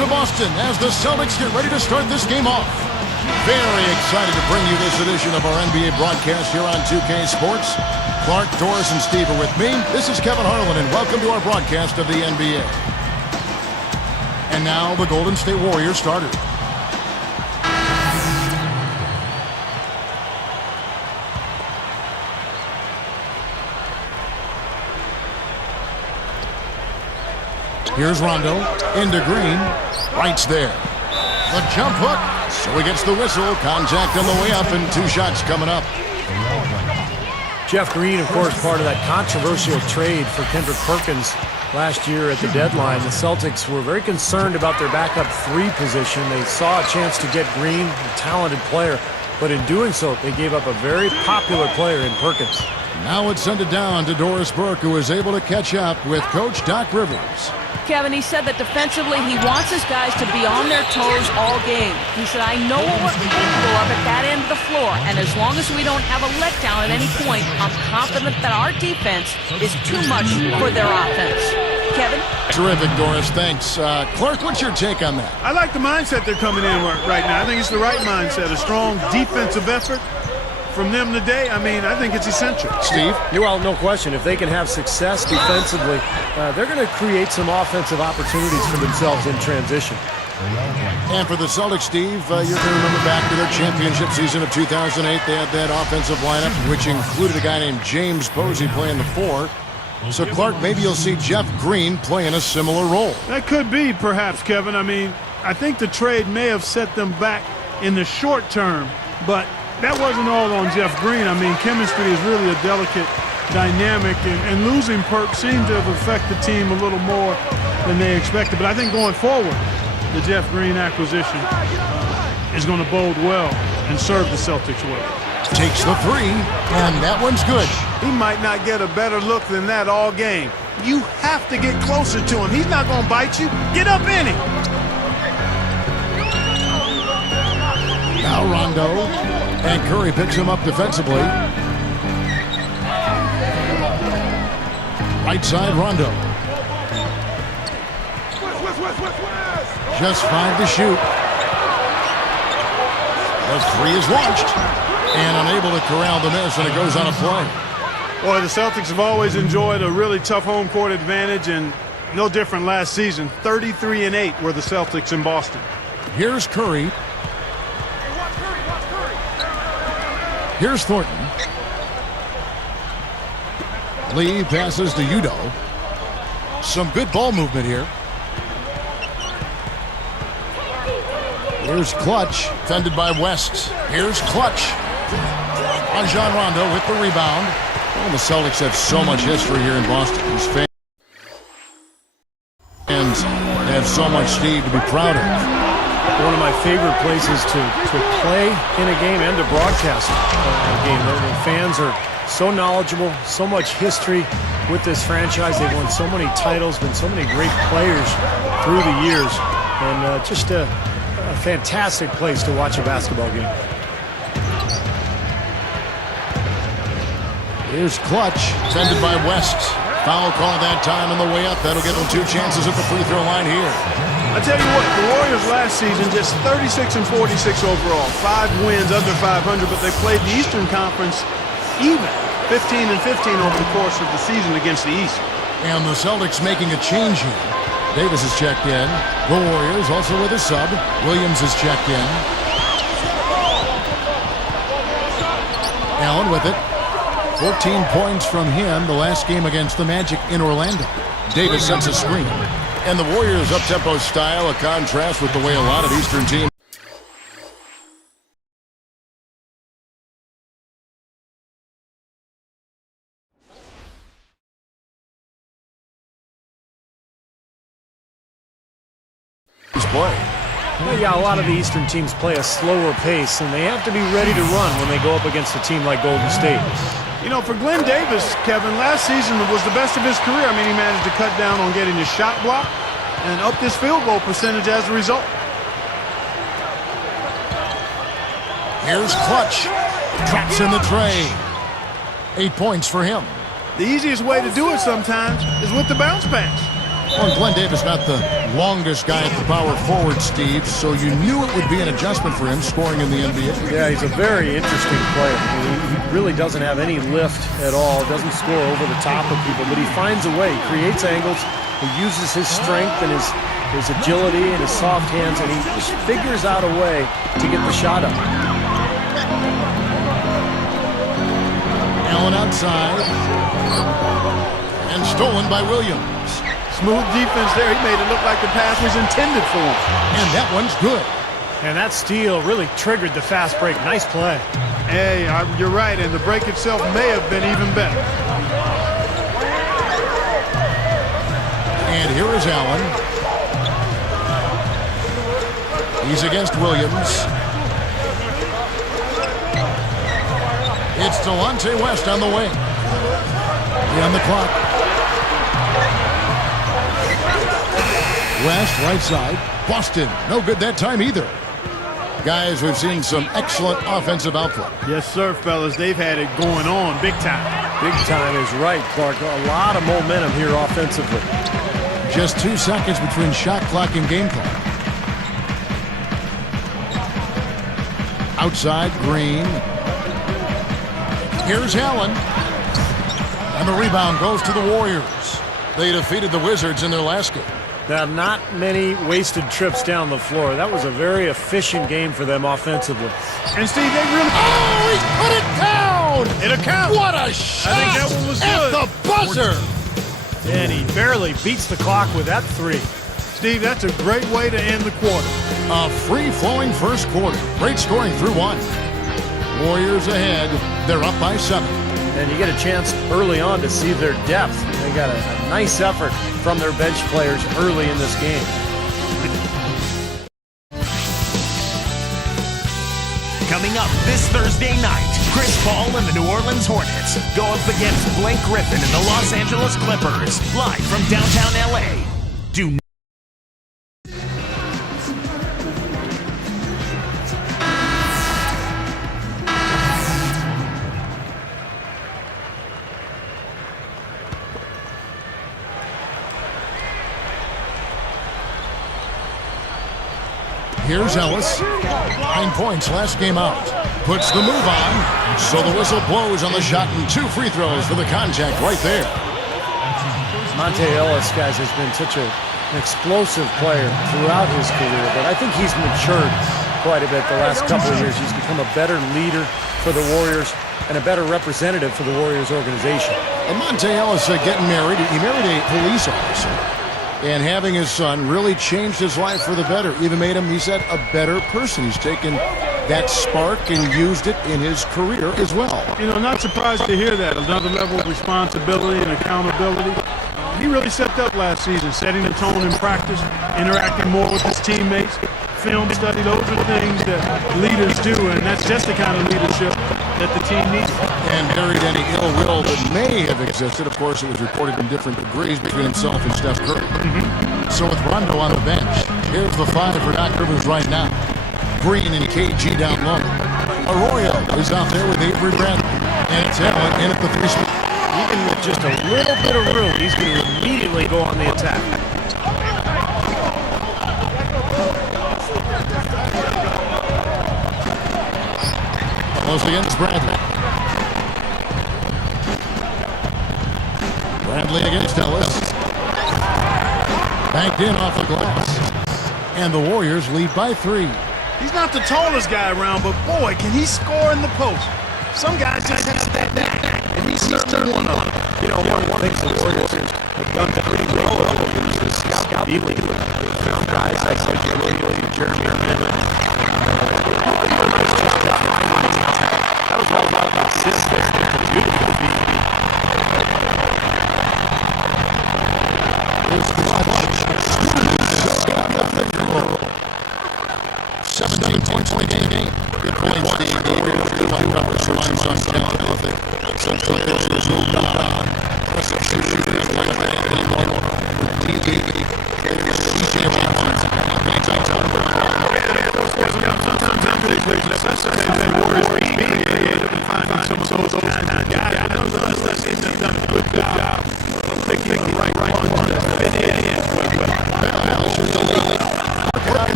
to Boston as the Celtics get ready to start this game off. Very excited to bring you this edition of our NBA broadcast here on 2K Sports. Clark, Doris, and Steve are with me. This is Kevin Harlan, and welcome to our broadcast of the NBA. And now the Golden State Warriors starter. Here's Rondo, into Green, right's there. The jump hook, so he gets the whistle. Contact on the way up, and 2 shots coming up. Jeff Green, of course, part of that controversial trade for Kendrick Perkins last year at the deadline. The Celtics were very concerned about their backup 3 position. They saw a chance to get Green, a talented player, but in doing so, they gave up a very popular player in Perkins. Now it's sent it down to Doris Burke, who is able to catch up with Coach Doc Rivers. Kevin, he said that defensively he wants his guys to be on their toes all game. He said, I know what we're capable of at that end of the floor, and as long as we don't have a letdown at any point, I'm confident that our defense is too much for their offense. Kevin? Terrific, Doris. Thanks. Clark, what's your take on that? I like the mindset they're coming in right now. I think it's the right mindset, a strong defensive effort from them today. I mean, I think it's essential. Steve? Well, no question. If they can have success defensively, they're going to create some offensive opportunities for themselves in transition. And for the Celtics, Steve, you're going to remember back to their championship season of 2008. They had that offensive lineup, which included a guy named James Posey playing the 4. So, Clark, maybe you'll see Jeff Green playing a similar role. That could be, perhaps, Kevin. I mean, I think the trade may have set them back in the short term, but that wasn't all on Jeff Green. I mean, chemistry is really a delicate dynamic, and losing Perk seemed to have affected the team a little more than they expected. But I think going forward, the Jeff Green acquisition is going to bode well and serve the Celtics well. Takes the 3, and that one's good. He might not get a better look than that all game. You have to get closer to him. He's not going to bite you. Get up in him. Now Rondo, and Curry picks him up defensively. Right side, Rondo. Just 5 to shoot. The 3 is launched, and unable to corral the miss, and it goes on a play. Boy, the Celtics have always enjoyed a really tough home court advantage, and no different last season. 33-8 were the Celtics in Boston. Here's Curry. Here's Thornton. Lee passes to Udo. Some good ball movement here. Here's Clutch, fended by West. Here's Clutch. Rajon Rondo with the rebound. Well, the Celtics have so much history here in Boston. These fans have so much, Steve, to be proud of. One of my favorite places to play in a game and to broadcast a game. The fans are so knowledgeable, so much history with this franchise. They've won so many titles, been so many great players through the years, and just a fantastic place to watch a basketball game. Here's Clutch, fended by West. Foul call that time on the way up. That'll give them 2 chances at the free throw line here. I tell you what, the Warriors last season just 36-46 overall, 5 wins under 500, but they played the Eastern Conference even, 15-15 over the course of the season against the East. And the Celtics making a change here. Davis is checked in. The Warriors also with a sub. Williams is checked in. Allen with it. 14 points from him the last game against the Magic in Orlando. Davis sets a screen. And the Warriors' up-tempo style, a contrast with the way a lot of Eastern teams play. Well, yeah, a lot of the Eastern teams play a slower pace, and they have to be ready to run when they go up against a team like Golden State. You know, for Glenn Davis, Kevin, last season was the best of his career. I mean, he managed to cut down on getting his shot blocked and up his field goal percentage as a result. Here's Clutch. Traps in the tray. 8 points for him. The easiest way to do it sometimes is with the bounce pass. Well, Glenn Davis not the longest guy at the power forward, Steve, so you knew it would be an adjustment for him scoring in the NBA. Yeah, he's a very interesting player. He really doesn't have any lift at all, doesn't score over the top of people, but he finds a way. He creates angles. He uses his strength and his agility and his soft hands, and he just figures out a way to get the shot up. Allen outside. And stolen by Williams. Smooth defense there. He made it look like the pass was intended for him. And that one's good. And that steal really triggered the fast break. Nice play. Hey, you're right, and the break itself may have been even better. And here is Allen. He's against Williams. It's Delonte West on the wing. On the clock. West, right side. Boston, no good that time either. Guys, we've seen some excellent offensive output. Yes, sir, fellas. They've had it going on big time. Big time is right, Clark. A lot of momentum here offensively. Just 2 seconds between shot clock and game clock. Outside, Green. Here's Allen. And the rebound goes to the Warriors. They defeated the Wizards in their last game. Now, not many wasted trips down the floor. That was a very efficient game for them offensively. And Steve, they really... Oh, he's put it down! It'll count. What a shot! I think that one was at good. the buzzer! And he barely beats the clock with that three. Steve, that's a great way to end the quarter. A free-flowing first quarter. Great scoring through 1. Warriors ahead. They're up by 7. And you get a chance early on to see their depth. They got a nice effort from their bench players early in this game. Coming up this Thursday night, Chris Paul and the New Orleans Hornets go up against Blake Griffin and the Los Angeles Clippers, live from downtown LA. Do Here's Ellis. 9 points last game out. Puts the move on. So the whistle blows on the shot and 2 free throws for the contact right there. Monte Ellis, guys, has been such an explosive player throughout his career, but I think he's matured quite a bit the last couple of years. He's become a better leader for the Warriors and a better representative for the Warriors organization. And Monte Ellis getting married. He married a police officer. And having his son really changed his life for the better. Even made him, he said, a better person. He's taken that spark and used it in his career as well. You know, not surprised to hear that. Another level of responsibility and accountability. He really stepped up last season, setting the tone in practice, interacting more with his teammates, film study. Those are things that leaders do, and that's just the kind of leadership that the team needs. And buried any ill will that may have existed. Of course, it was reported in different degrees between himself and Steph Curry. So with Rondo on the bench, here's the 5 for Doc Rivers right now. Green and KG down low. Arroyo is out there with Avery Bradley. And it's Allen in at the 3 spot. Even with just a little bit of room, he's going to immediately go on the attack. Close against Bradley. Bradley against Ellis. Banked in off the glass. And the Warriors lead by 3. He's not the tallest guy around, but boy, can he score in the post. Some guys just have that knack, and he's certainly one of them. You know, one of the things the Warriors have done pretty well is scout deeply. They found guys like Jeremy that was all about the assist there. Beautiful feed. Here's the clutch. 17 points in the game. Good point, Steve. The Warriors do like Roberts lines on talent. I think some players who's moved on. Impressive shooters like that anymore. With TV. CJ Roberts. Sometimes the Warriors being creative and finding some of those guys. I know they've done a good job of picking the right ones that fit in.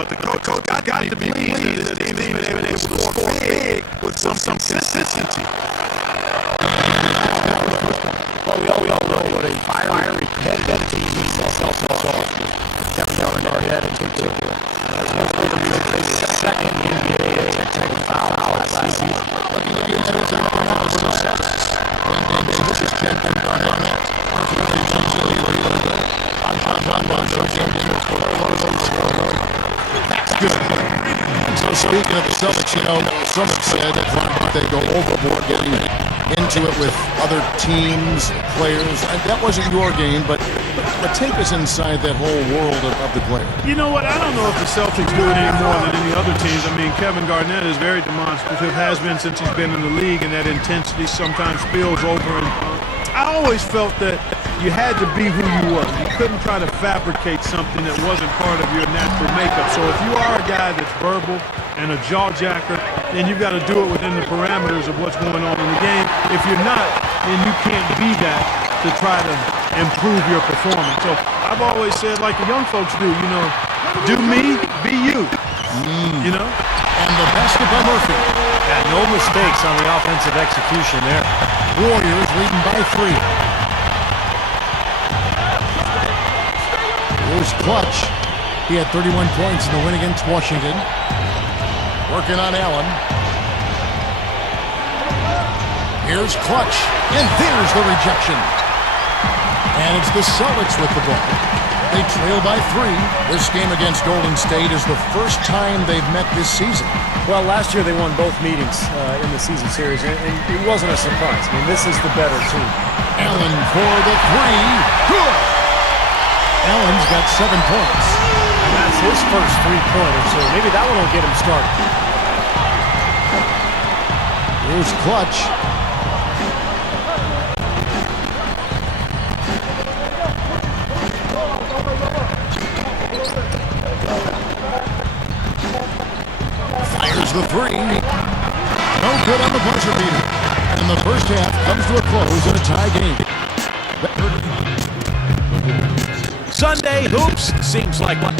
But the coach got to be pleased that they've been able to score big with some consistency. Well, we all know what a fiery, competitive team these Celtics are. Kevin Garnett in particular. That's one of the reasons they second in the NBA in taking foul last season. This is Kevin Garnett. That's good. So speaking of the Celtics, you know, some have said that they go overboard getting into it with other teams, players. And that wasn't your game, but take us inside that whole world of the player. You know what? I don't know if the Celtics do it any more than any other teams. I mean, Kevin Garnett is very demonstrative, has been since he's been in the league, and that intensity sometimes spills over. And I always felt that you had to be who you were. You couldn't try to fabricate something that wasn't part of your natural makeup. So if you are a guy that's verbal and a jaw-jacker, then you've got to do it within the parameters of what's going on in the game. If you're not, then you can't be that to try to improve your performance. So I've always said, like the young folks do, you know, do me, be you. You know? And the basket by Murphy. Yeah, no mistakes on the offensive execution there. Warriors leading by 3. Here's Clutch. He had 31 points in the win against Washington. Working on Allen. Here's Clutch. And there's the rejection. And it's the Celtics with the ball. They trail by 3. This game against Golden State is the first time they've met this season. Well, last year they won both meetings in the season series, and it wasn't a surprise. I mean, this is the better team. Allen for the 3. Good. Allen's got 7 points. And that's his first three-pointer, so maybe that one will get him started. Here's Clutch. Fires the 3. No good on the buzzer beater. And the first half comes to a close in a tie game. Sunday hoops seems like one.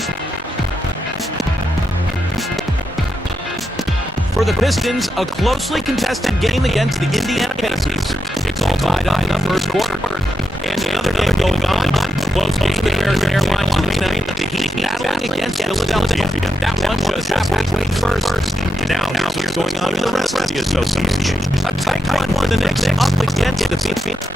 For the Pistons, a closely contested game against the Indiana Pacers. It's all tied up in the first quarter. And the other game going on, a close game at American Airlines Arena, the Heat battling against Philadelphia. That one just halfway first. Now here's what's going on in the rest of the association. A tight one for the Knicks up against the Phoenix.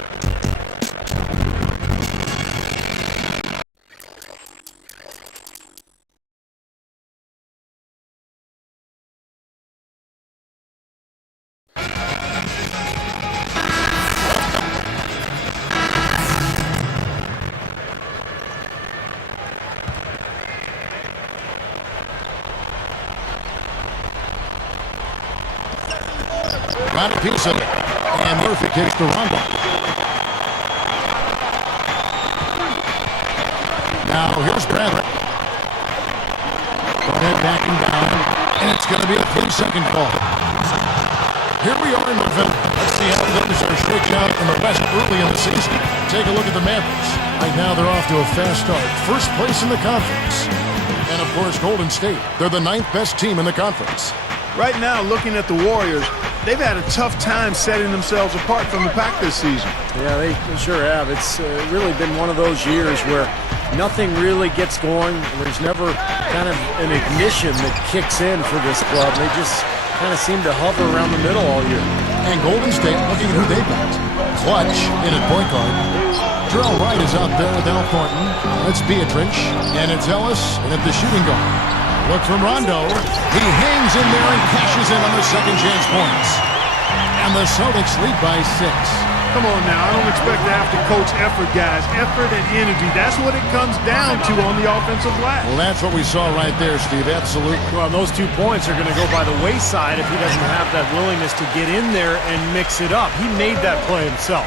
Got a piece of it. And Murphy kicks to Rondo. Now here's Bradley. Garnett backing down. And it's going to be a 3-second call. Here we are in November. Let's see how things are shaking out in the West early in the season. Take a look at the Mavericks. Right now they're off to a fast start. First place in the conference. And of course Golden State. They're the 9th best team in the conference. Right now, looking at the Warriors, they've had a tough time setting themselves apart from the pack this season. Yeah, they sure have. It's really been one of those years where nothing really gets going. There's never kind of an ignition that kicks in for this club. They just kind of seem to hover around the middle all year. And Golden State, looking at who they've got. Clutch in at point guard. Terrell Wright is out there with Al Thornton. It's Beatrice. And it's Ellis and at the shooting guard. Look from Rondo. He hangs in there and cashes in on the second chance points. And the Celtics lead by 6. Come on now, I don't expect to have to coach effort, guys. Effort and energy, that's what it comes down to on the offensive glass. Well, that's what we saw right there, Steve. Absolutely. Well, those 2 points are going to go by the wayside if he doesn't have that willingness to get in there and mix it up. He made that play himself.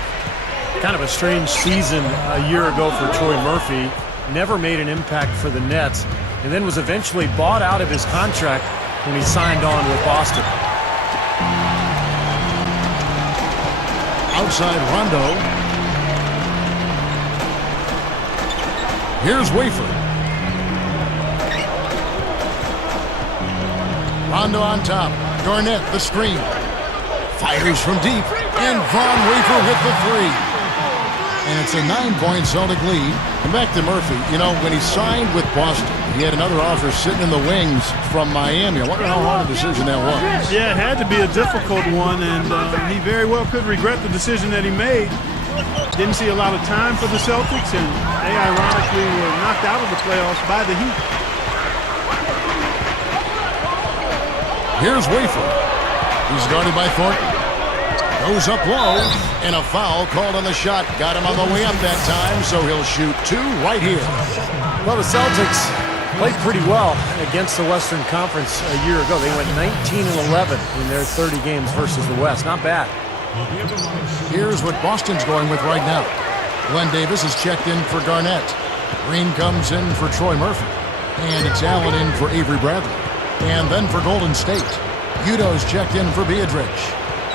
Kind of a strange season a year ago for Troy Murphy. Never made an impact for the Nets, and then was eventually bought out of his contract when he signed on with Boston. Outside Rondo. Here's Wafer. Rondo on top. Garnett, the screen. Fires from deep. And Von Wafer with the three. And it's a 9-point Celtic lead. And back to Murphy. You know, when he signed with Boston, he had another offer sitting in the wings from Miami. I wonder how hard a decision that was. Yeah, it had to be a difficult one, and he very well could regret the decision that he made. Didn't see a lot of time for the Celtics, and they ironically were knocked out of the playoffs by the Heat. Here's Wafer. He's guarded by Thornton. Goes up low, and a foul called on the shot. Got him on the way up that time, so he'll shoot two right here. Well, the Celtics played pretty well against the Western Conference a year ago. They went 19-11 in their 30 games versus the West. Not bad. Here's what Boston's going with right now. Glenn Davis is checked in for Garnett. Green comes in for Troy Murphy. And it's Allen in for Avery Bradley. And then for Golden State, Udo's checked in for Beatrice.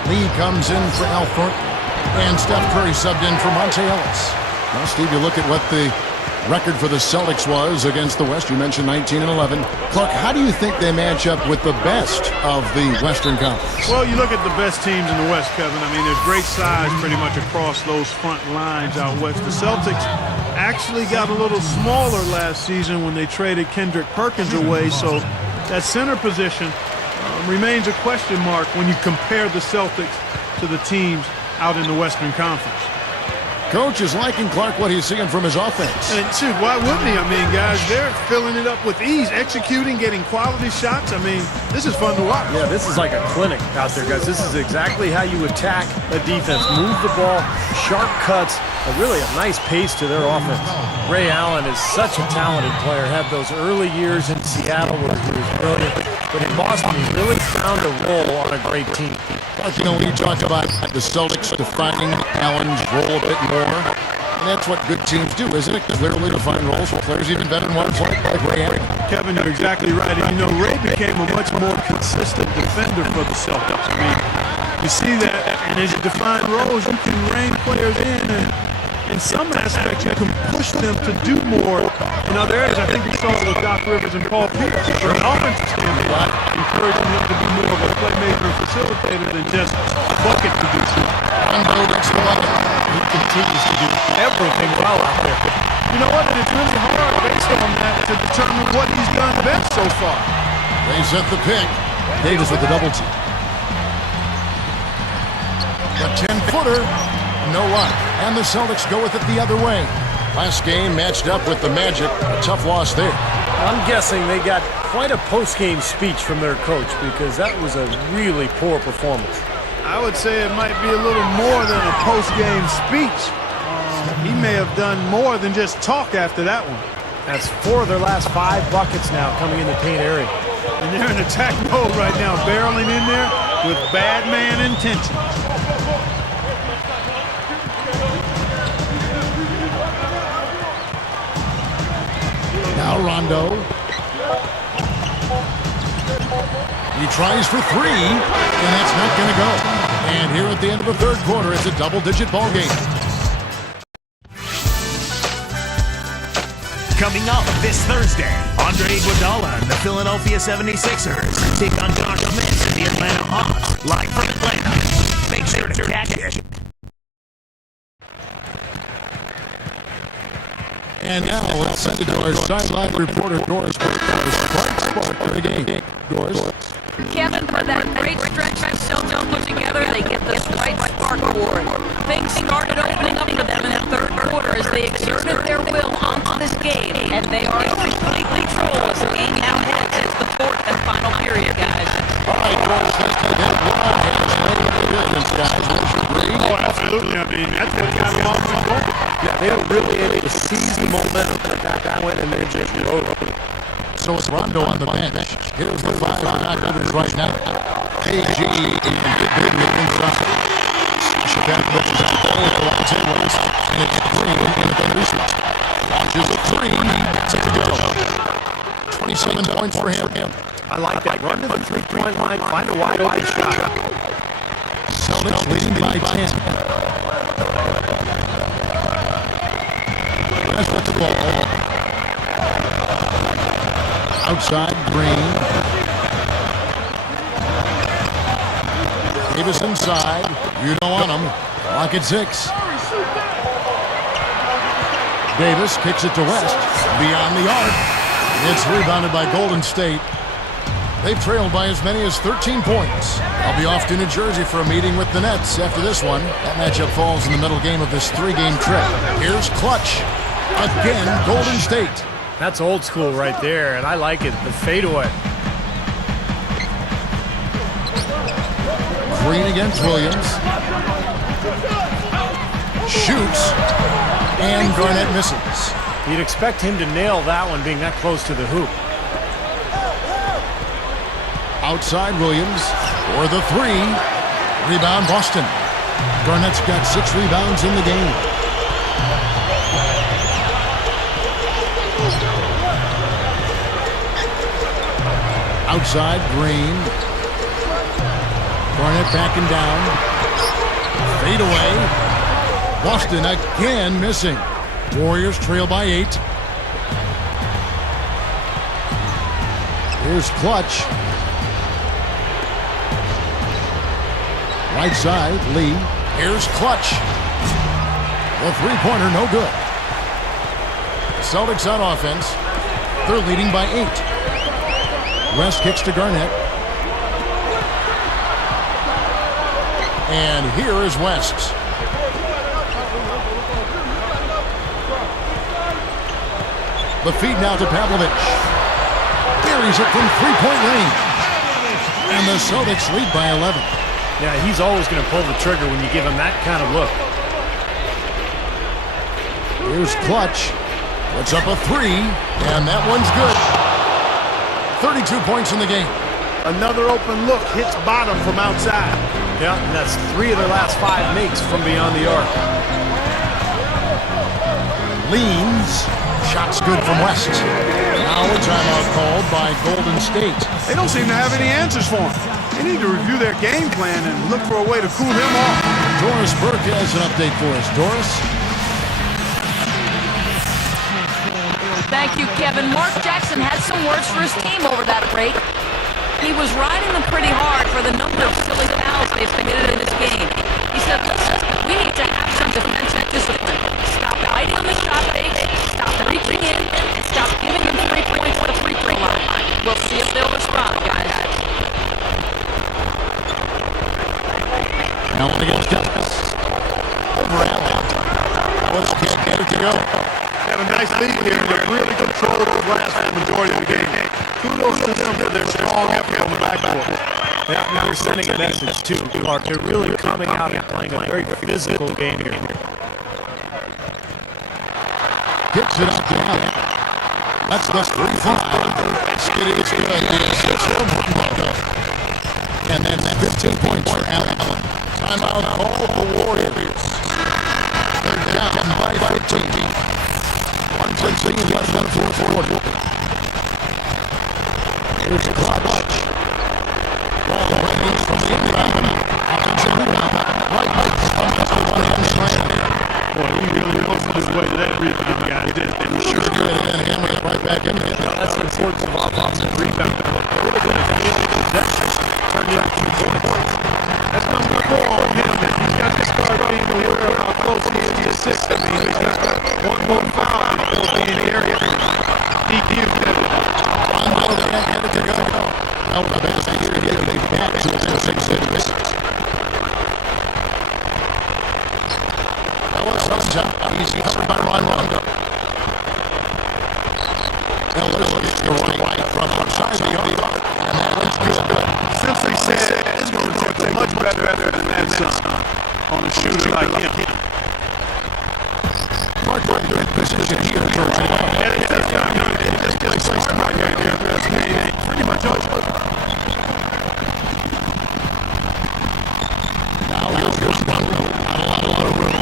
Lee comes in for Al Thornton. And Steph Curry subbed in for Monte Ellis. Now, Steve, you look at what the record for the Celtics was against the West. You mentioned 19-11. Clark, how do you think they match up with the best of the Western Conference? Well, you look at the best teams in the West, Kevin. I mean, there's great size pretty much across those front lines out west. The Celtics actually got a little smaller last season when they traded Kendrick Perkins away, so that center position remains a question mark when you compare the Celtics to the teams out in the Western Conference. Coach is liking Clark what he's seeing from his offense. And shoot, why wouldn't he? I mean, guys, they're filling it up with ease, executing, getting quality shots. I mean, this is fun to watch. Yeah, this is like a clinic out there, guys. This is exactly how you attack a defense. Move the ball, sharp cuts, really a nice pace to their offense. Ray Allen is such a talented player. Had those early years in Seattle where he was brilliant. But in Boston, he really found a role on a great team. You know, when you talk about the Celtics defining Allen's role a bit more, and that's what good teams do, isn't it? Clearly define roles for players, even veteran ones like Ray Allen. Kevin, you're exactly right. And, you know, Ray became a much more consistent defender for the Celtics. I mean, you see that, and as you define roles, you can rein players in, and in some aspects, you can push them to do more. In other areas, I think we saw it with Doc Rivers and Paul Pierce. From an offensive standpoint, encouraging him to be more of a playmaker and facilitator than just a bucket producer. He continues to do everything well out there. You know what? And it's really hard based on that to determine what he's done best so far. They set the pick. Davis with the double team. The 10-footer. No luck. And the Celtics go with it the other way. Last game matched up with the Magic. A tough loss there. I'm guessing they got quite a post-game speech from their coach because that was a really poor performance. I would say it might be a little more than a post-game speech. He may have done more than just talk after that one. That's 4 of their last 5 buckets now coming in the paint area. And they're in attack mode right now, barreling in there with bad man intentions. Now Rondo. He tries for 3, and that's not going to go. And here at the end of the third quarter, it's a double-digit ball game. Coming up this Thursday, Andre Iguodala and the Philadelphia 76ers take on Josh Smith and the Atlanta Hawks, live from Atlanta. Make sure to catch it. And now let's send it to our sideline reporter, Doris. For the game. Doris. Kevin, for that great stretch Celtics put together, they get the right spark award. Things started opening up for them in the third quarter as they exerted their will onto this game, and they are in complete control as the game now heads into the fourth and final period, guys. All right, Doris, let's get that one. Guys, don't you agree? Oh, absolutely. I mean, that's what got them off the goal. Yeah, they were really able to seize the momentum that went and they just rode it. So it's Rondo on the bench. Here's the 5 non-hitters right now. KG and Big inside. Shevchenko is out there with the Los Angeles. And it's Green in the third spot. Launches a 3. Set to go. 27 points for him. I like that. Run to the 3-point line, find a wide open shot. Celtics leading by 10. That's the ball. Outside, Green. Davis inside. You don't want him. Clock at 6. Davis kicks it to West. Beyond the arc. It's rebounded by Golden State. They've trailed by as many as 13 points. I'll be off to New Jersey for a meeting with the Nets after this one. That matchup falls in the middle game of this 3-game trip. Here's Clutch. Again, Golden State. That's old school right there, and I like it. The fadeaway. Green against Williams. Shoots. And Garnett misses. You'd expect him to nail that one being that close to the hoop. Outside Williams for the 3. Rebound Boston. Garnett's got 6 rebounds in the game. Outside Green. Garnett backing down. Fade away. Boston again missing. Warriors trail by 8. Here's Clutch. Right side, Lee. Here's Clutch. The three-pointer, no good. Celtics on offense. They're leading by 8. West kicks to Garnett. And here is West. The feed now to Pavlovich. Buries it from three-point range. And the Celtics lead by 11. Yeah, he's always going to pull the trigger when you give him that kind of look. Here's Clutch. Puts up a 3, and that one's good. 32 points in the game. Another open look, hits bottom from outside. Yeah, and that's 3 of their last 5 makes from beyond the arc. Leans. Shots good from West. Now a timeout called by Golden State. They don't seem to have any answers for him. They need to review their game plan and look for a way to cool him off. Doris Burke has an update for us. Doris? Thank you, Kevin. Mark Jackson had some words for his team over that break. He was riding them pretty hard for the number of silly fouls they've committed in this game. He said, listen, we need to have some defensive discipline. Stop biting on the shot fakes, stop reaching in, and stop giving them 3 points at the free throw line. We'll see if they'll respond, guys. Allen against Davis. Over Allen. West can't get it to go. Have a nice lead here. They're really controlled the last majority of the game. Kudos to them for their strong effort on the backboard. Yeah, now they're sending a message too, Clark. They're really coming out and playing a very physical game here. Gets it out to Allen. That's the 3-5. It's good. And then 15 points for Allen. Timeout call the Warriors. They're down by 14. 1:16 left in the fourth quarter. Here's the Clutch. Ball range from the inbound. Offensive rebound. Right comes the one-hand slam. Boy, he really posted his way to that rebound, guys. He sure did. And again, we get right back in it. That's the importance of offensive rebound. Really good at the possession. Turned it into 2 points. That's number 4 on him. He's got to start being aware of how close he is to the 6. I mean, he's got one more foul before being in the area. He gives that. Rondo, they can't get it to go. Now, the best thing here, they back to within 6 seconds. Ellis comes up. He's covered by Rondo. Ellis gets the right from outside the arc. And that one's good. Simply said, it's going to take much better than that son on a shooter like him. Mark Wright in position here. That's pretty much over. Now here's Rondo. Not a lot of room.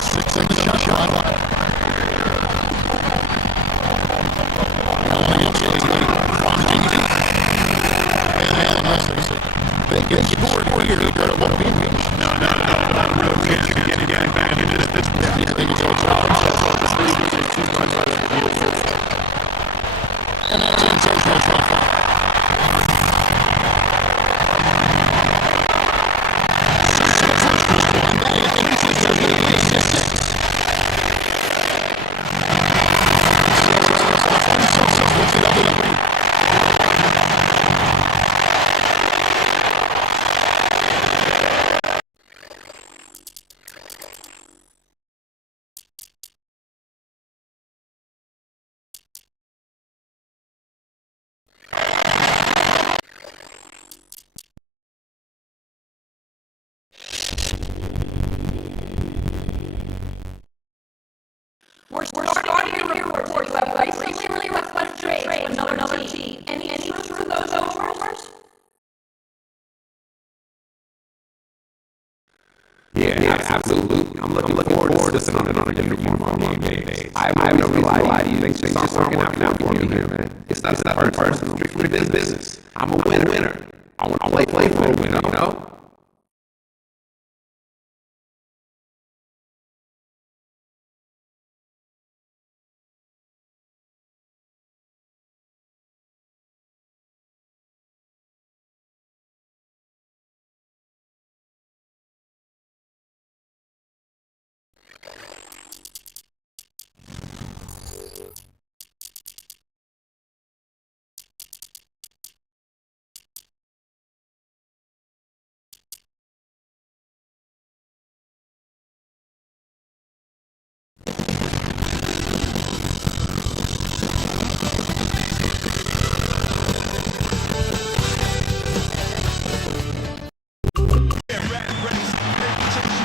6 in the shot. They get scored here. They go to one game. No. Real chance to get it back into this. I think it's all Absolutely. I'm looking forward to sitting on a different uniform game day. I have no reason to lie to you. Things just start working out for me here, man. It's not personal. Strictly business. I'm a winner. I want to play for a winner, you know?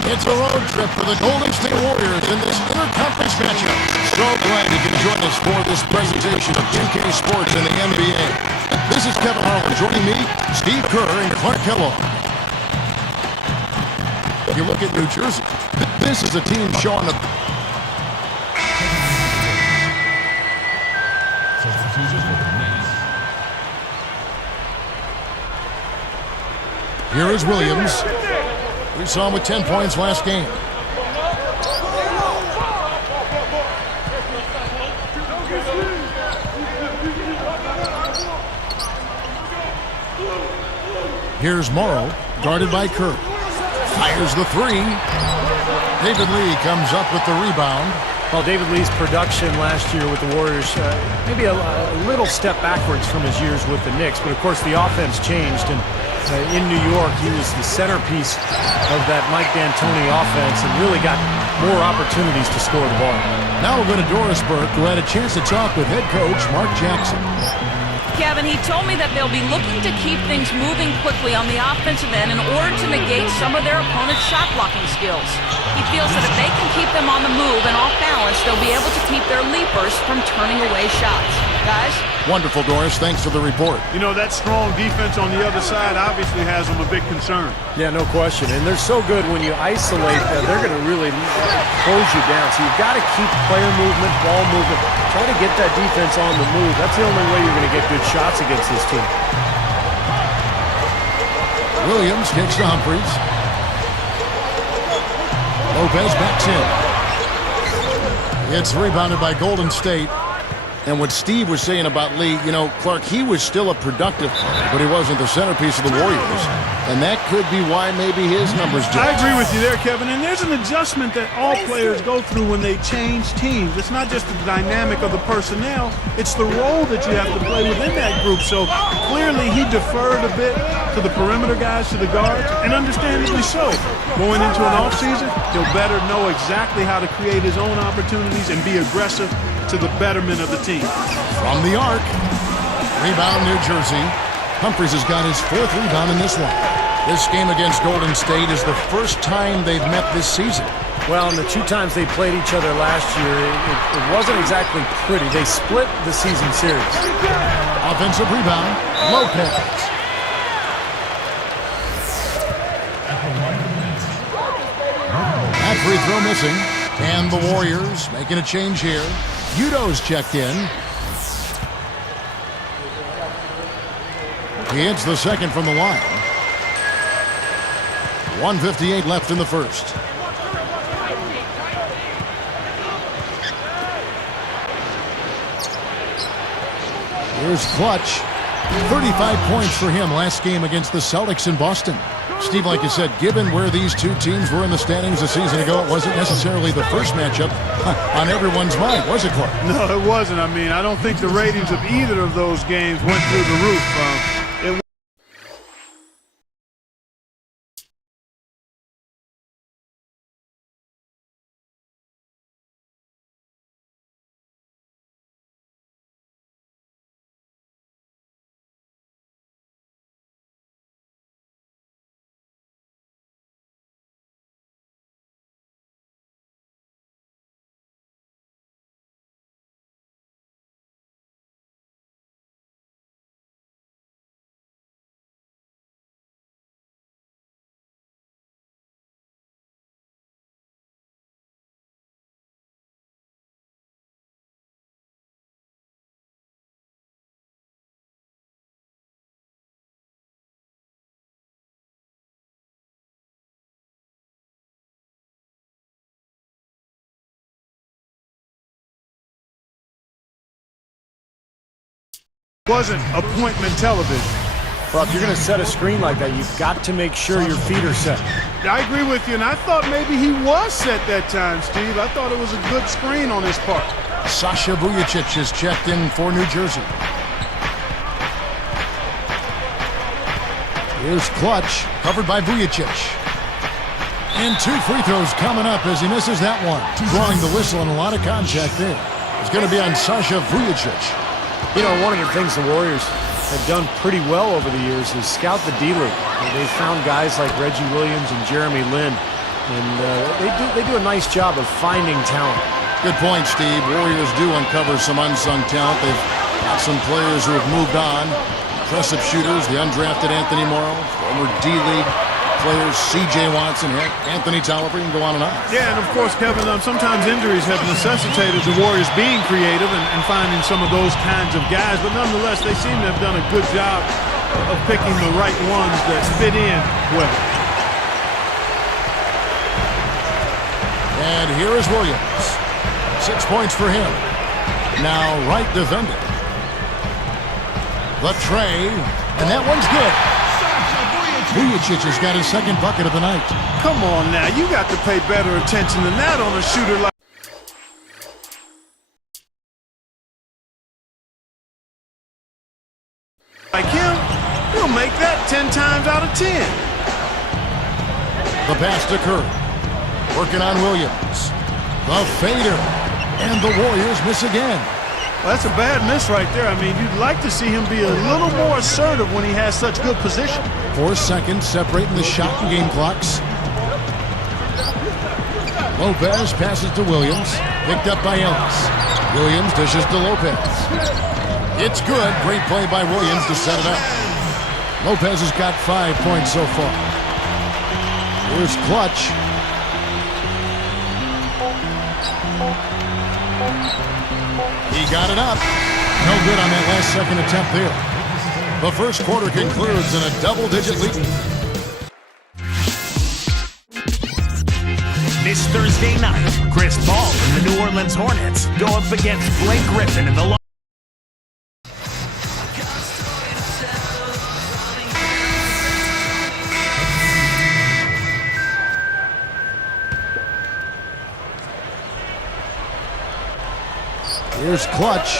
It's a road trip for the Golden State Warriors in this interconference matchup. So glad you can join us for this presentation of 2K Sports in the NBA. This is Kevin Harlan. Joining me, Steve Kerr and Clark Kellogg. If you look at New Jersey, this is a team showing a... Here is Williams. We saw him with 10 points last game. Here's Morrow, guarded by Kerr. Fires the three. David Lee comes up with the rebound. Well, David Lee's production last year with the Warriors, maybe a little step backwards from his years with the Knicks, but of course the offense changed, and in New York he was the centerpiece of that Mike D'Antoni offense and really got more opportunities to score the ball. Now we're going to Dorisburg, who had a chance to talk with head coach Mark Jackson. Kevin, he told me that they'll be looking to keep things moving quickly on the offensive end in order to negate some of their opponent's shot blocking skills. He feels that if they can keep them on the move and off balance, they'll be able to keep their leapers from turning away shots. Guys? Wonderful, Doris. Thanks for the report. You know, that strong defense on the other side obviously has them a big concern. Yeah, no question. And they're so good when you isolate, they're going to really close you down. So you've got to keep player movement, ball movement. Try to get that defense on the move. That's the only way you're going to get good shots against this team. Williams kicks to Humphries. Lopez backs in. It's rebounded by Golden State. And what Steve was saying about Lee, you know, Clark, he was still a productive player, but he wasn't the centerpiece of the Warriors. And that could be why maybe his numbers I dropped. agree with you there, Kevin. And there's an adjustment that all players go through when they change teams. It's not just the dynamic of the personnel, it's the role that you have to play within that group. So clearly he deferred a bit to the perimeter guys, to the guards, and understandably so. Going into an offseason, he'll better know exactly how to create his own opportunities and be aggressive to the betterment of the team. From the arc. Rebound, New Jersey. Humphries has got his fourth rebound in this one. This game against Golden State is the first time they've met this season. Well, and the two times they played each other last year, it wasn't exactly pretty. They split the season series. Offensive rebound, Lopez. That free throw missing. And the Warriors making a change here. Udo's checked in. He hits the second from the line. 1:58 left in the first. Here's Clutch. 35 points for him last game against the Celtics in Boston. Steve, like you said, given where these two teams were in the standings a season ago, it wasn't necessarily the first matchup on everyone's mind, was it, Clark? No, it wasn't. I mean, I don't think the ratings of either of those games went through the roof. wasn't appointment television. Well, if you're going to set a screen like that, you've got to make sure your feet are set. I agree with you, and I thought maybe he was set that time, Steve. I thought it was a good screen on his part. Sasha Vujacic is checked in for New Jersey. Here's Clutch, covered by Vujacic. And 2 free throws coming up as he misses that one. Drawing the whistle and a lot of contact there. It's going to be on Sasha Vujacic. You know, one of the things the Warriors have done pretty well over the years is scout the D-League. They've found guys like Reggie Williams and Jeremy Lin, and they do a nice job of finding talent. Good point, Steve. Warriors do uncover some unsung talent. They've got some players who have moved on. Impressive shooters, the undrafted Anthony Morrow, former D-League players, C.J. Watson, Anthony Tolliver, and go on and on. Yeah, and of course, Kevin, sometimes injuries have necessitated the Warriors being creative and finding some of those kinds of guys, but nonetheless, they seem to have done a good job of picking the right ones that fit in well. And here is Williams. 6 points for him. Now right defended. The tray, and that one's good. Vujacic has got his second bucket of the night. Come on now, you got to pay better attention than that on a shooter like him. He'll make that 10 times out of 10. The pass to Curry. Working on Williams. The fader. And the Warriors miss again. Well, that's a bad miss right there. I mean, you'd like to see him be a little more assertive when he has such good position. 4 seconds separating the shot and game clocks. Lopez passes to Williams. Picked up by Ellis. Williams dishes to Lopez. It's good. Great play by Williams to set it up. Lopez has got 5 points so far. Here's Clutch. He got it up. No good on that last second attempt there. The first quarter concludes in a double-digit lead. This Thursday night, Chris Paul and the New Orleans Hornets go up against Blake Griffin in the Here's Clutch.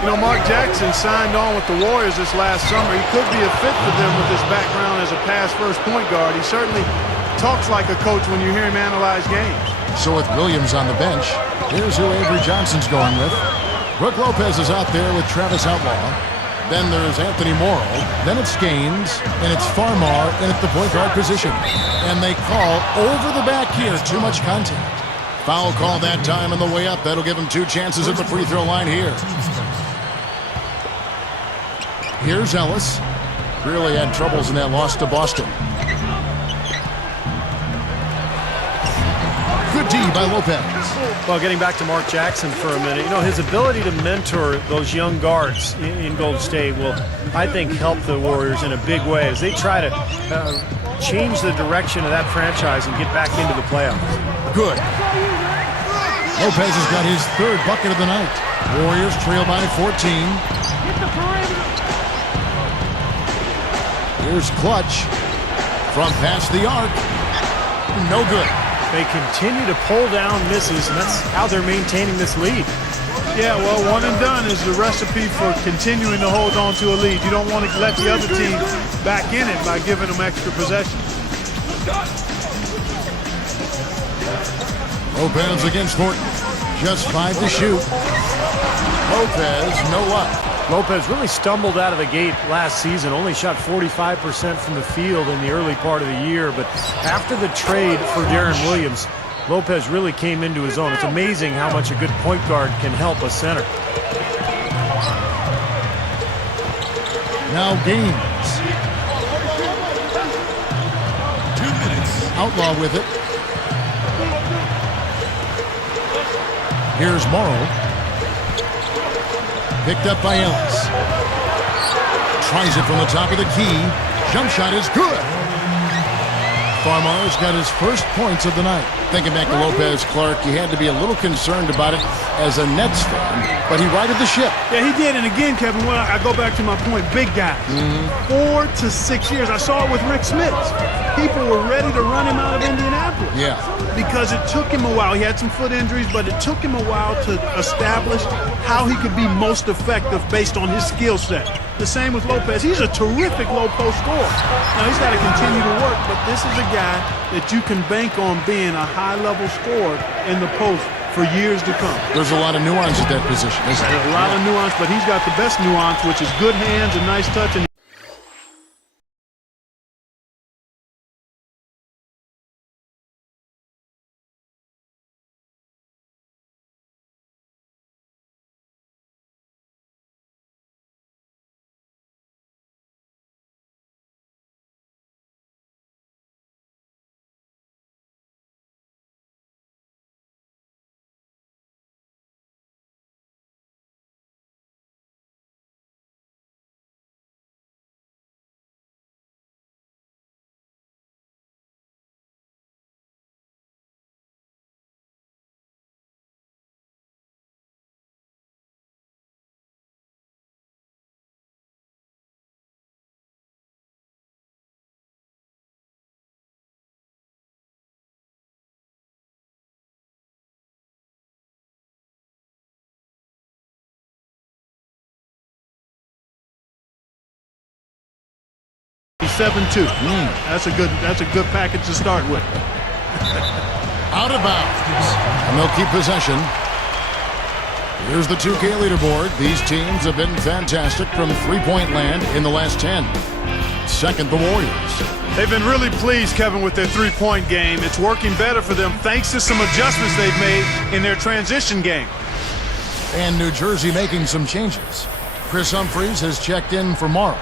You know, Mark Jackson signed on with the Warriors this last summer. He could be a fit for them with his background as a pass-first point guard. He certainly talks like a coach when you hear him analyze games. So with Williams on the bench, here's who Avery Johnson's going with. Brook Lopez is out there with Travis Outlaw. Then there's Anthony Morrow. Then it's Gaines, and it's Farmar in at the point guard position. And they call over the back here. Too much contact. Foul call that time on the way up. That'll give him 2 chances at the free throw line here. Here's Ellis. Really had troubles in that loss to Boston. Good D by Lopez. Well, getting back to Mark Jackson for a minute, you know, his ability to mentor those young guards in Golden State will, I think, help the Warriors in a big way as they try to change the direction of that franchise and get back into the playoffs. Good. Lopez has got his 3rd bucket of the night. Warriors trail by 14. Here's Clutch from past the arc. No good. They continue to pull down misses, and that's how they're maintaining this lead. Yeah, well, one and done is the recipe for continuing to hold on to a lead. You don't want to let the other team back in it by giving them extra possession. Lopez against Horton. Just 5 to shoot. Lopez, no luck. Lopez really stumbled out of the gate last season, only shot 45% from the field in the early part of the year, but after the trade for Darren Williams, Lopez really came into his own. It's amazing how much a good point guard can help a center. Now Gaines. 2 minutes. Outlaw with it. Here's Morrow. Picked up by Ellis. Tries it from the top of the key. Jump shot is good. Farmar's got his first points of the night. Thinking back to Lopez, Clark, you had to be a little concerned about it as a Nets fan, but he righted the ship. Yeah, he did. And again, Kevin, well, I go back to my point, big guy. 4 to 6 years. I saw it with Rick Smith. People were ready to run him out of Indianapolis. Yeah. Because it took him a while. He had some foot injuries, but it took him a while to establish how he could be most effective based on his skill set. The same with Lopez. He's a terrific low post scorer. Now, he's got to continue to work, but this is a guy that you can bank on being a high-level scorer in the post for years to come. There's a lot of nuance at that position, isn't there? A lot of nuance, but he's got the best nuance, which is good hands and nice touch. And he's 7'2". That's a good package to start with. Out of bounds. And they'll keep possession. Here's the 2K leaderboard. These teams have been fantastic from three-point land in the last 10. Second, the Warriors. They've been really pleased, Kevin, with their three-point game. It's working better for them thanks to some adjustments they've made in their transition game. And New Jersey making some changes. Chris Humphries has checked in for Morrow.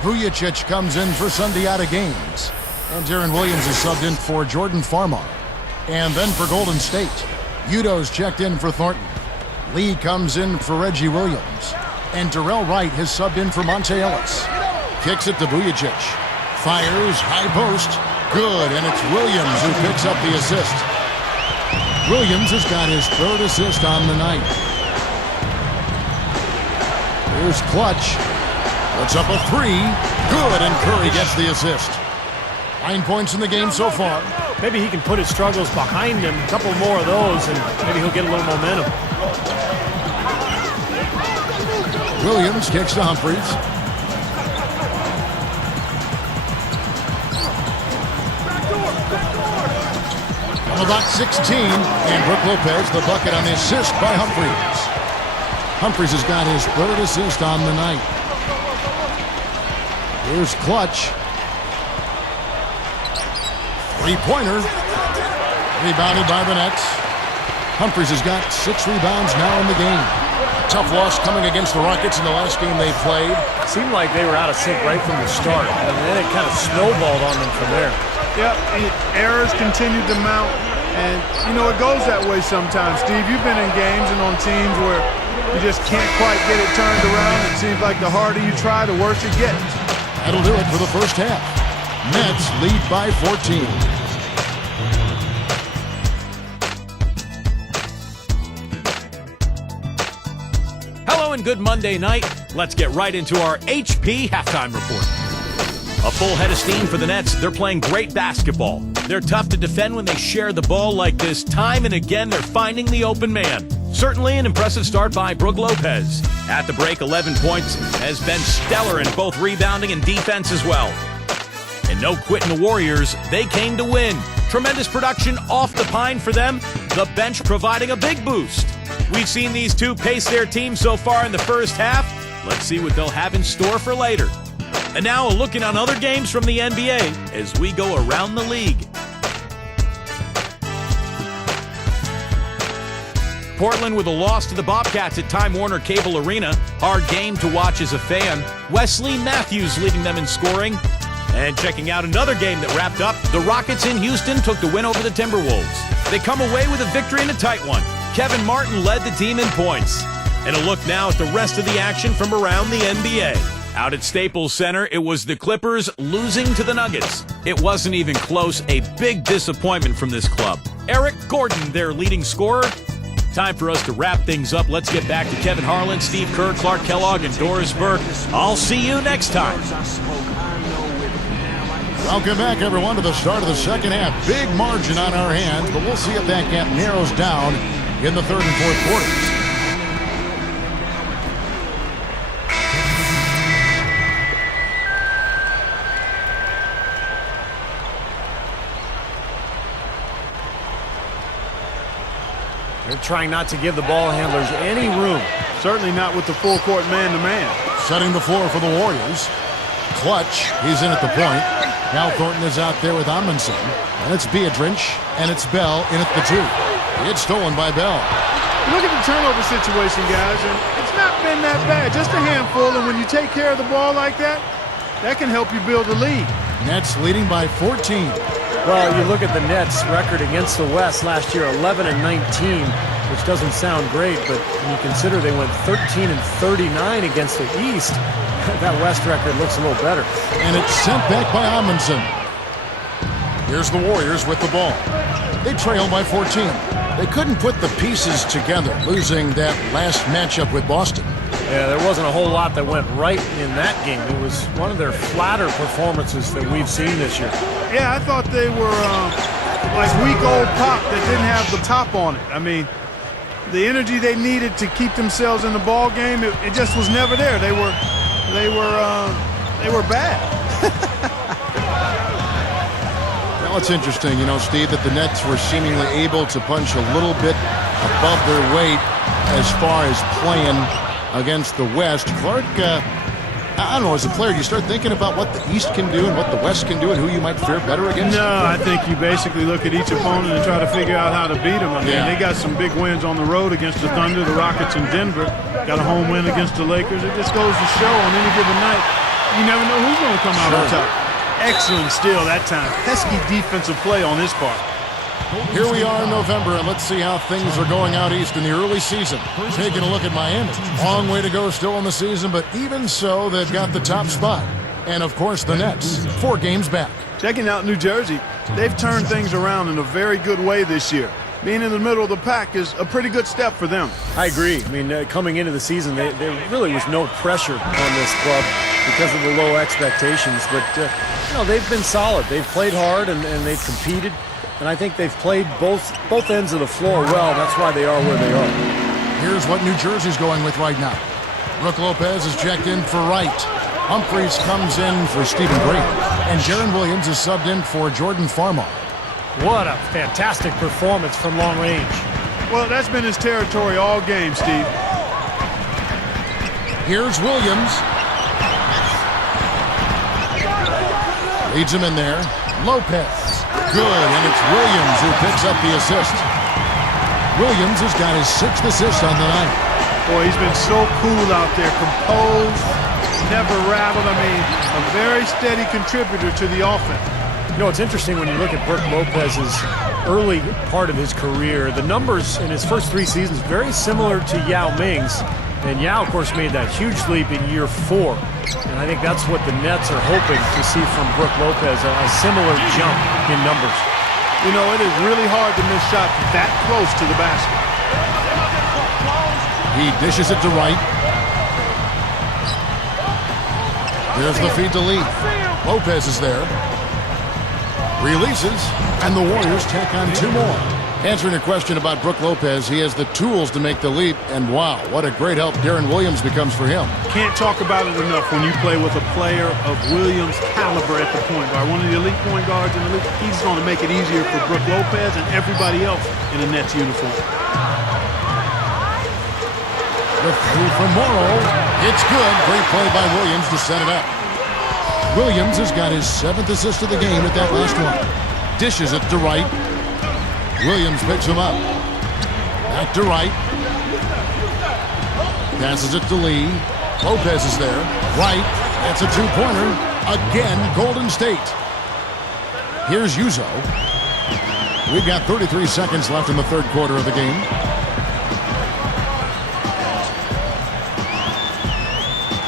Vujicic comes in for Sundiata Gaines. And Darren Williams is subbed in for Jordan Farmar. And then for Golden State, Udo's checked in for Thornton. Lee comes in for Reggie Williams. And Darrell Wright has subbed in for Monte Ellis. Kicks it to Vujicic. Fires, high post. Good, and it's Williams who picks up the assist. Williams has got his third assist on the night. Here's Clutch. Puts up a three. Good, and Curry gets the assist. 9 points in the game so far. Maybe he can put his struggles behind him, a couple more of those, and maybe he'll get a little momentum. Williams kicks to Humphries. From about 16, and Brook Lopez, the bucket on the assist by Humphries. Humphries has got his third assist on the night. Here's Clutch. Three-pointer. Rebounded by the Nets. Humphries has got 6 rebounds now in the game. Tough loss coming against the Rockets in the last game they played. Seemed like they were out of sync right from the start, and then it kind of snowballed on them from there. Yep, errors continued to mount, and, you know, it goes that way sometimes. Steve, you've been in games and on teams where you just can't quite get it turned around. It seems like the harder you try, the worse it gets. That'll do it for the first half. Nets lead by 14. Hello and good Monday night. Let's get right into our HP halftime report. A full head of steam for the Nets. They're playing great basketball. They're tough to defend when they share the ball like this. Time and again, they're finding the open man. Certainly an impressive start by Brook Lopez. At the break, 11 points, has been stellar in both rebounding and defense as well. And no quitting the Warriors. They came to win. Tremendous production off the pine for them. The bench providing a big boost. We've seen these two pace their team so far in the first half. Let's see what they'll have in store for later. And now a look in on other games from the NBA as we go around the league. Portland with a loss to the Bobcats at Time Warner Cable Arena. Hard game to watch as a fan. Wesley Matthews leading them in scoring. And checking out another game that wrapped up, the Rockets in Houston took the win over the Timberwolves. They come away with a victory in a tight one. Kevin Martin led the team in points. And a look now at the rest of the action from around the NBA. Out at Staples Center, it was the Clippers losing to the Nuggets. It wasn't even close, a big disappointment from this club. Eric Gordon, their leading scorer. Time for us to wrap things up. Let's get back to Kevin Harlan, Steve Kerr, Clark Kellogg, and Doris Burke. I'll see you next time. Welcome back, everyone, to the start of the second half. Big margin on our hands, but we'll see if that gap narrows down in the third and fourth quarters. They're trying not to give the ball handlers any room. Certainly not with the full court man-to-man. Setting the floor for the Warriors. Clutch, he's in at the point. Now Thornton is out there with Amundsen. And it's Beatrice, and it's Bell in at the 2. It's stolen by Bell. Look at the turnover situation, guys, and it's not been that bad. Just a handful, and when you take care of the ball like that, that can help you build a lead. Nets leading by 14. Well, you look at the Nets' record against the West last year, 11-19, which doesn't sound great, but when you consider they went 13-39 against the East, that West record looks a little better. And it's sent back by Amundsen. Here's the Warriors with the ball. They trail by 14. They couldn't put the pieces together, losing that last matchup with Boston. Yeah, there wasn't a whole lot that went right in that game. It was one of their flatter performances that we've seen this year. Yeah, I thought they were like week-old pop that didn't have the top on it. I mean, the energy they needed to keep themselves in the ball game, it just was never there. They were bad. Well, it's interesting, you know, Steve, that the Nets were seemingly able to punch a little bit above their weight as far as playing against the West. Clark, I don't know, as a player, do you start thinking about what the East can do and what the West can do and who you might fare better against? No, I think you basically look at each opponent and try to figure out how to beat them. I mean, they got some big wins on the road against the Thunder, the Rockets, and Denver. Got a home win against the Lakers. It just goes to show on any given night, you never know who's going to come out on top. Excellent steal that time. Pesky defensive play on his part. Here we are in November, and let's see how things are going out east in the early season. Taking a look at Miami. Long way to go still in the season, but even so, they've got the top spot. And, of course, the Nets, 4 games back. Checking out New Jersey, they've turned things around in a very good way this year. Being in the middle of the pack is a pretty good step for them. I agree. I mean, coming into the season, there really was no pressure on this club because of the low expectations. But, you know, they've been solid. They've played hard, and they've competed. And I think they've played both ends of the floor well. That's why they are where they are. Here's what New Jersey's going with right now. Brook Lopez is checked in for Wright. Humphreys comes in for Stephen Green. And Jaron Williams is subbed in for Jordan Farmar. What a fantastic performance from long range. Well, that's been his territory all game, Steve. Here's Williams. Leads him in there. Lopez. Good, and it's Williams who picks up the assist. Williams has got his 6th assist on the night. Boy, he's been so cool out there, composed, never rattled. I mean, a very steady contributor to the offense. You know, it's interesting when you look at Brook Lopez's early part of his career. The numbers in his first 3 seasons very similar to Yao Ming's. And Yao, of course, made that huge leap in year 4. And I think that's what the Nets are hoping to see from Brook Lopez, a similar jump in numbers. You know, it is really hard to miss shots that close to the basket. He dishes it to Wright. There's the feed to Lee. Lopez is there. Releases, and the Warriors tack on 2 more. Answering a question about Brook Lopez, he has the tools to make the leap, and wow, what a great help Jaron Williams becomes for him. Can't talk about it enough when you play with a player of Williams' caliber at the point guard. One of the elite point guards in the league. He's going to make it easier for Brook Lopez and everybody else in a Nets uniform. The three from Morrow. It's good. Great play by Williams to set it up. Williams has got his 7th assist of the game with that last one. Dishes it to Wright. Williams picks him up. Back to Wright. Passes it to Lee. Lopez is there. Wright. That's a 2-pointer. Again, Golden State. Here's Uzo. We've got 33 seconds left in the 3rd quarter of the game.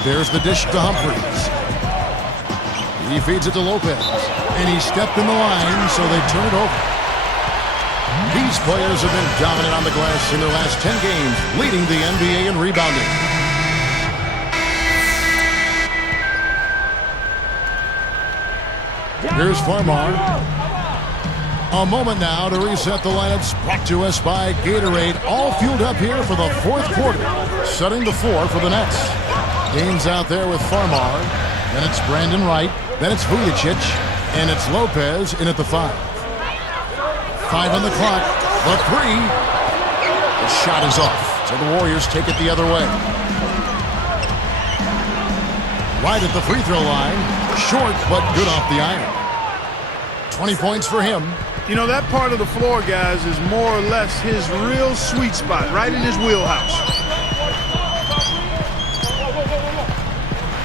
There's the dish to Humphries. He feeds it to Lopez. And he stepped in the line, so they turn it over. These players have been dominant on the glass in their last 10 games, leading the NBA in rebounding. Here's Farmar. A moment now to reset the lineups, brought to us by Gatorade. All fueled up here for the fourth quarter, setting the floor for the Nets. Gaines out there with Farmar. Then it's Brandon Wright. Then it's Vujicic. And it's Lopez in at the 5. 5 on the clock. The 3. The shot is off. So the Warriors take it the other way. Right at the free throw line. Short, but good off the iron. 20 points for him. You know, that part of the floor, guys, is more or less his real sweet spot, right in his wheelhouse.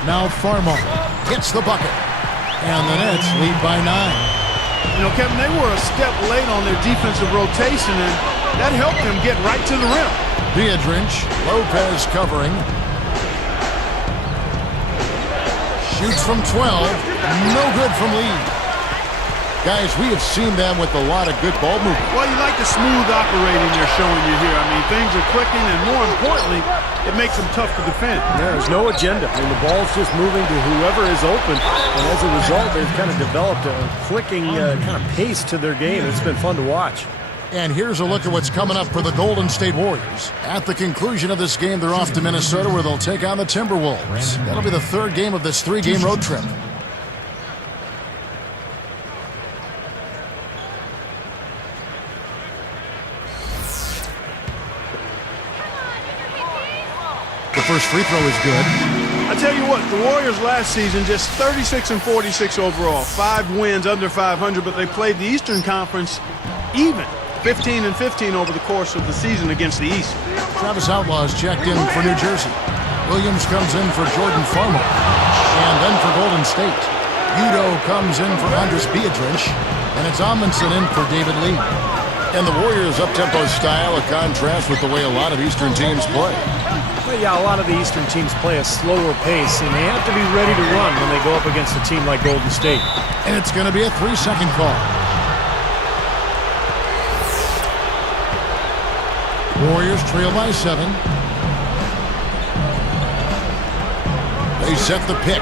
Now Farmar hits the bucket. And the Nets lead by 9. You know, Kevin, they were a step late on their defensive rotation, and that helped them get right to the rim. Biedrins, Lopez covering. Shoots from 12. No good from Lee. Guys, we have seen them with a lot of good ball movement. Well, you like the smooth operating they're showing you here. I mean, things are clicking, and more importantly, it makes them tough to defend. There's no agenda. I mean, the ball's just moving to whoever is open, and as a result, they've kind of developed a clicking kind of pace to their game. It's been fun to watch. And here's a look at what's coming up for the Golden State Warriors. At the conclusion of this game, they're off to Minnesota, where they'll take on the Timberwolves. That'll be the third game of this 3-game road trip. The first free throw is good. I tell you what, the Warriors last season just 36-46 overall, 5 wins under 500, but they played the Eastern Conference even, 15-15 over the course of the season against the East. Travis Outlaw's checked in for New Jersey. Williams comes in for Jordan Farmar, and then for Golden State. Udo comes in for Andres Biedrins, and it's Amundsen in for David Lee. And the Warriors' up-tempo style, a contrast with the way a lot of Eastern teams play. Well, yeah, a lot of the Eastern teams play a slower pace, and they have to be ready to run when they go up against a team like Golden State. And it's going to be a 3-second call. Warriors trail by 7. They set the pick.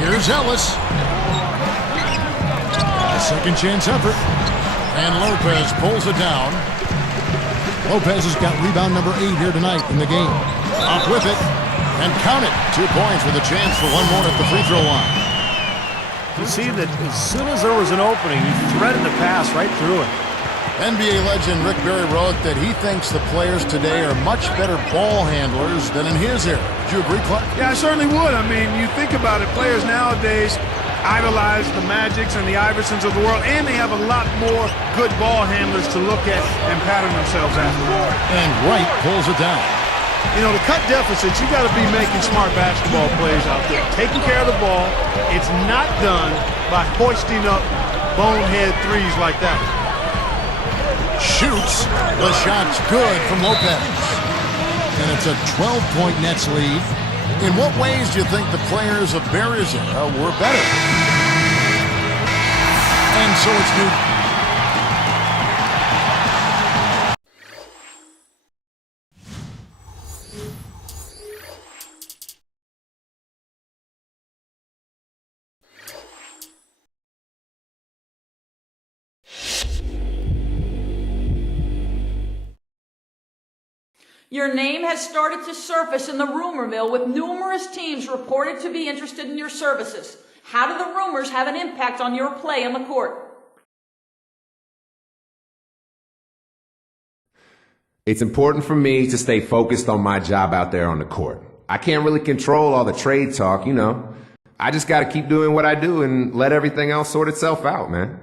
Here's Ellis. A second chance effort. And Lopez pulls it down. Lopez has got rebound number 8 here tonight in the game. Up with it. And count it. 2 points with a chance for one more at the free throw line. You see that as soon as there was an opening, he threaded the pass right through it. NBA legend Rick Barry wrote that he thinks the players today are much better ball handlers than in his era. Do you agree, Clark? Yeah, I certainly would. I mean, you think about it, players nowadays idolize the Magics and the Iversons of the world, and they have a lot more good ball handlers to look at and pattern themselves after. And Wright pulls it down. You know, to cut deficits, you got to be making smart basketball plays out there, taking care of the ball. It's not done by hoisting up bonehead threes like that. Shoots. The shot's good from Lopez. And it's a 12-point Nets lead. In what ways do you think the players of Barry's era were better? And so it's new. Your name has started to surface in the rumor mill with numerous teams reported to be interested in your services. How do the rumors have an impact on your play on the court? It's important for me to stay focused on my job out there on the court. I can't really control all the trade talk, you know. I just got to keep doing what I do and let everything else sort itself out, man.